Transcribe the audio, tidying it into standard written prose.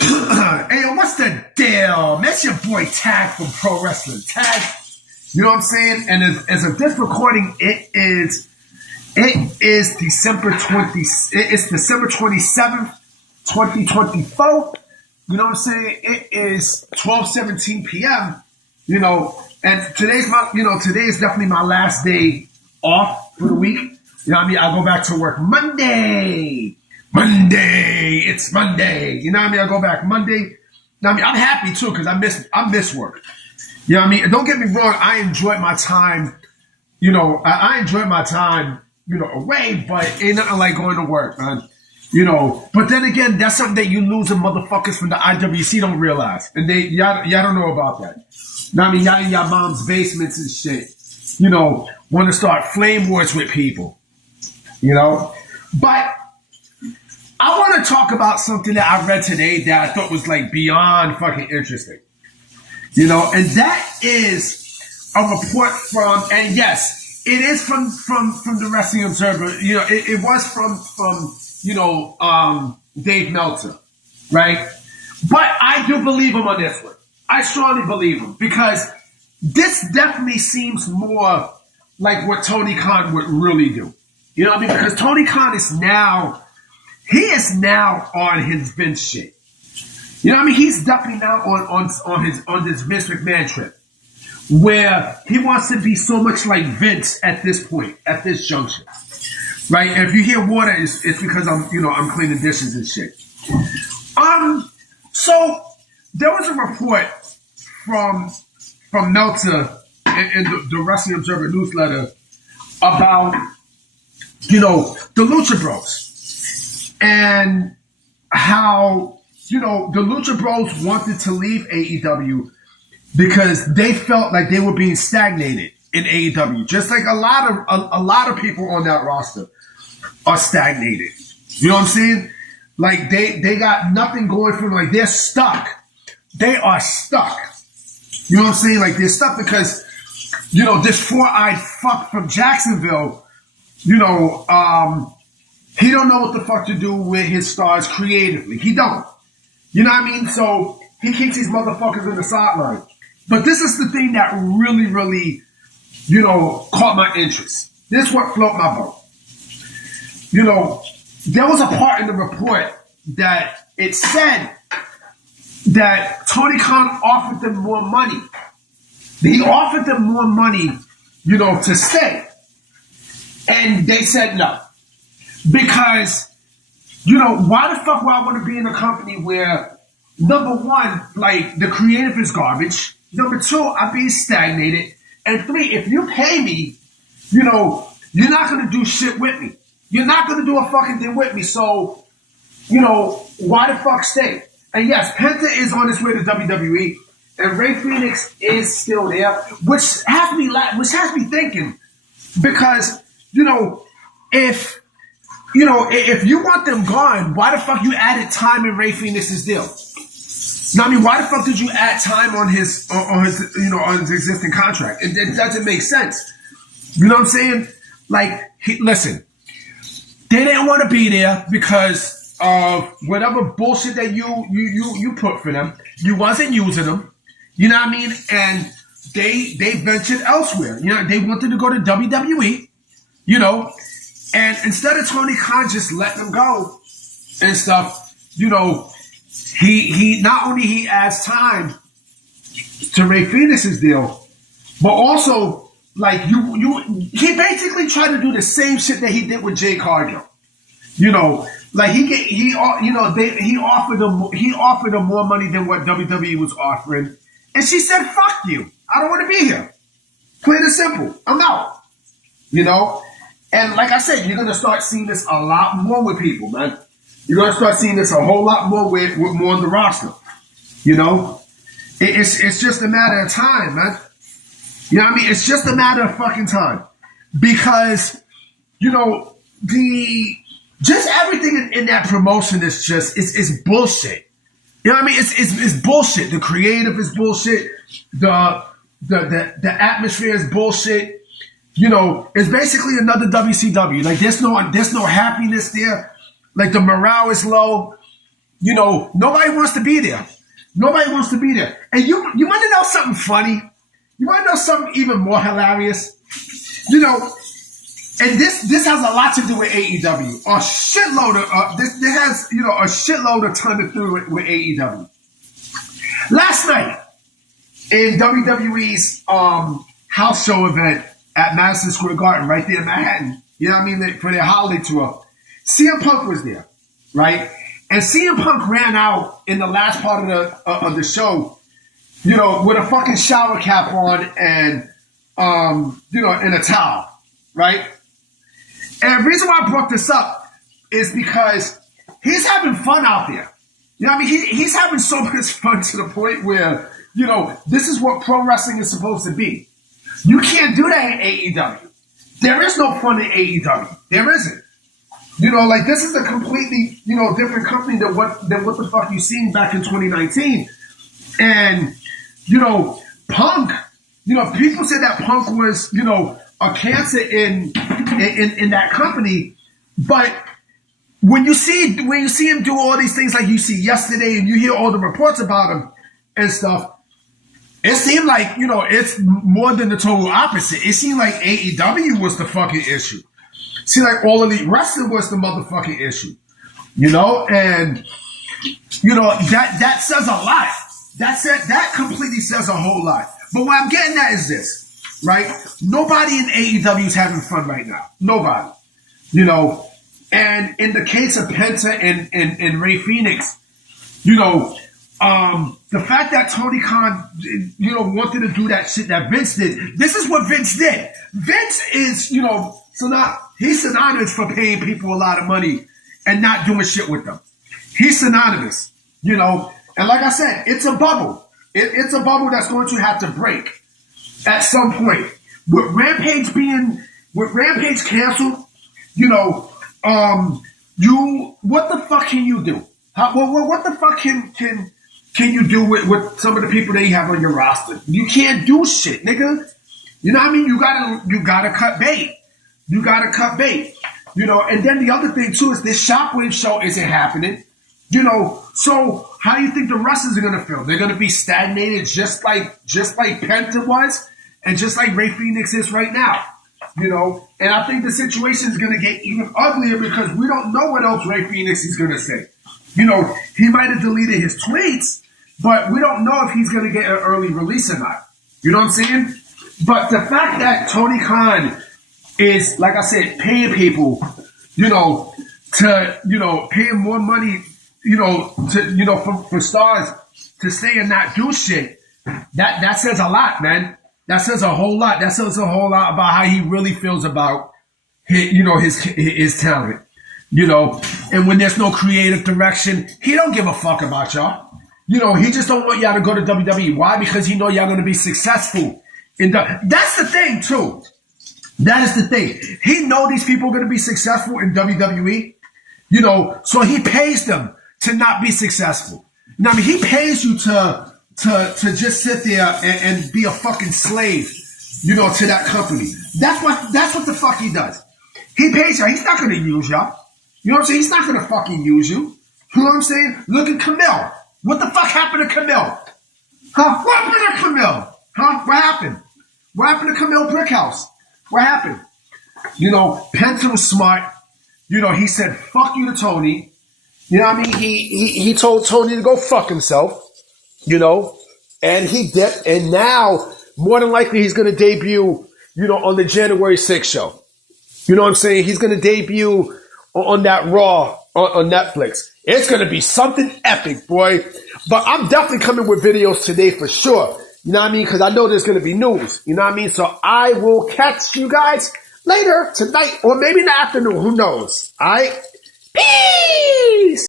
Hey, yo, what's the deal? That's your boy Tag from Pro Wrestling Tag. You know what I'm saying? And as of this recording, it is December 27th, 2024. You know what I'm saying? It is 12:17 p.m. You know, and today is definitely my last day off for the week. You know what I mean? I go back to work Monday. It's Monday. You know what I mean? I go back Monday. You know what I mean? I'm happy too because I miss work. You know what I mean? And don't get me wrong, I enjoyed my time. You know, I enjoyed my time, you know, away, but ain't nothing like going to work, man. You know, but then again, that's something that you losing motherfuckers from the IWC don't realize. And y'all don't know about that. You know what I mean? Y'all in your mom's basements and shit. You know, want to start flame wars with people. You know? But I want to talk about something that I read today that I thought was like beyond fucking interesting. You know, and that is a report from, and yes, it is from the Wrestling Observer. You know, it was from you know, Dave Meltzer, right? But I do believe him on this one. I strongly believe him because this definitely seems more like what Tony Khan would really do. You know what I mean? Because Tony Khan is now on his Vince shit. You know what I mean? He's definitely now on this Vince McMahon trip, where he wants to be so much like Vince at this point, at this juncture, right? And if you hear water, it's because I'm cleaning dishes and shit. So there was a report from Meltzer in the Wrestling Observer newsletter about, you know, the Lucha Bros and how, you know, the Lucha Bros wanted to leave AEW because they felt like they were being stagnated in AEW. Just like a lot of people on that roster are stagnated. You know what I'm saying? Like they got nothing going for them. Like they're stuck. They are stuck. You know what I'm saying? Like they're stuck because, you know, this four-eyed fuck from Jacksonville, you know, he don't know what the fuck to do with his stars creatively. He don't. You know what I mean? So he keeps these motherfuckers in the sideline. But this is the thing that really, really, you know, caught my interest. This is what floated my boat. You know, there was a part in the report that it said that Tony Khan offered them more money. He offered them more money, you know, to stay. And they said no. Because, you know, why the fuck would I want to be in a company where, number one, like, the creative is garbage. Number two, I'm being stagnated. And three, if you pay me, you know, you're not going to do shit with me. You're not going to do a fucking thing with me. So, you know, why the fuck stay? And yes, Penta is on his way to WWE. And Ray Phoenix is still there. Which has me thinking. Because, you know, if you want them gone, why the fuck you added time in Ray Phoenix's deal? Now, I mean, why the fuck did you add time on his existing contract? It doesn't make sense. You know what I'm saying? Like, listen, they didn't want to be there because of whatever bullshit that you put for them. You wasn't using them. You know what I mean? And they ventured elsewhere. You know, they wanted to go to WWE. You know. And instead of Tony Khan just letting them go and stuff, you know, he not only he adds time to Ray Phoenix's deal, but also like he basically tried to do the same shit that he did with Jay Cargill. You know, like he offered him more money than what WWE was offering, and she said, "Fuck you, I don't want to be here." Plain and simple, I'm out. You know. And like I said, you're going to start seeing this a lot more with people, man. You're going to start seeing this a whole lot more with more on the roster. You know? It's just a matter of time, man. You know what I mean? It's just a matter of fucking time. Because, you know, just everything in that promotion is just, it's bullshit. You know what I mean? It's bullshit. The creative is bullshit. The atmosphere is bullshit. You know, it's basically another WCW. Like there's no happiness there. Like the morale is low. You know, nobody wants to be there. Nobody wants to be there. And you want to know something funny? You want to know something even more hilarious? You know, and this has a lot to do with AEW. A shitload of this has, you know, a shitload of ton to do with AEW. Last night in WWE's house show event at Madison Square Garden, right there in Manhattan, you know what I mean, for their holiday tour, CM Punk was there, right? And CM Punk ran out in the last part of the show, you know, with a fucking shower cap on and, you know, in a towel, right? And the reason why I brought this up is because he's having fun out there. You know what I mean? He's having so much fun to the point where, you know, this is what pro wrestling is supposed to be. You can't do that in AEW. There is no fun in AEW. There isn't. You know, like, this is a completely, you know, different company than what the fuck you seen back in 2019. And, you know, Punk, you know, people said that Punk was, you know, a cancer in that company, but when you see him do all these things like you see yesterday and you hear all the reports about him and stuff, it seemed like, you know, it's more than the total opposite. It seemed like AEW was the fucking issue. It seemed like All Elite Wrestling was the motherfucking issue. You know, and, you know, that says a lot. That completely says a whole lot. But what I'm getting at is this, right? Nobody in AEW is having fun right now. Nobody. You know, and in the case of Penta and Rey Fenix, you know, the fact that Tony Khan, you know, wanted to do that shit that Vince did, this is what Vince did. Vince is, you know, he's synonymous for paying people a lot of money and not doing shit with them. He's synonymous, you know, and like I said, it's a bubble. It's a bubble that's going to have to break at some point. With Rampage canceled, you know, what the fuck can you do? What the fuck can you do with some of the people that you have on your roster? You can't do shit, nigga. You know what I mean? You gotta cut bait. You gotta cut bait. You know, and then the other thing too is this Shockwave show isn't happening. You know, so how do you think the wrestlers are gonna feel? They're gonna be stagnated just like Penta was, and just like Rey Fenix is right now. You know, and I think the situation is gonna get even uglier because we don't know what else Rey Fenix is gonna say. You know, he might have deleted his tweets, but we don't know if he's gonna get an early release or not. You know what I'm saying? But the fact that Tony Khan is, like I said, paying people, you know, to, you know, paying more money, you know, to, you know, for stars to stay and not do shit, that says a lot, man. That says a whole lot. That says a whole lot about how he really feels about his, you know, his talent, you know. And when there's no creative direction, he don't give a fuck about y'all. You know, he just don't want y'all to go to WWE. Why? Because he know y'all going to be successful. That's the thing, too. That is the thing. He know these people are going to be successful in WWE, you know, so he pays them to not be successful. Now, I mean, he pays you to just sit there and be a fucking slave, you know, to that company. That's what the fuck he does. He pays y'all. He's not going to use y'all. You know what I'm saying? He's not going to fucking use you. You know what I'm saying? Look at Camille. What the fuck happened to Camille? Huh? What happened to Camille? Huh? What happened? What happened to Camille Brickhouse? What happened? You know, Penta was smart. You know, he said, fuck you to Tony. You know what I mean? He told Tony to go fuck himself, you know, and he dipped. And now, more than likely, he's going to debut, you know, on the January 6th show. You know what I'm saying? He's going to debut on that Raw on Netflix. It's going to be something epic, boy. But I'm definitely coming with videos today for sure. You know what I mean? Because I know there's going to be news. You know what I mean? So I will catch you guys later tonight or maybe in the afternoon. Who knows? All right? Peace!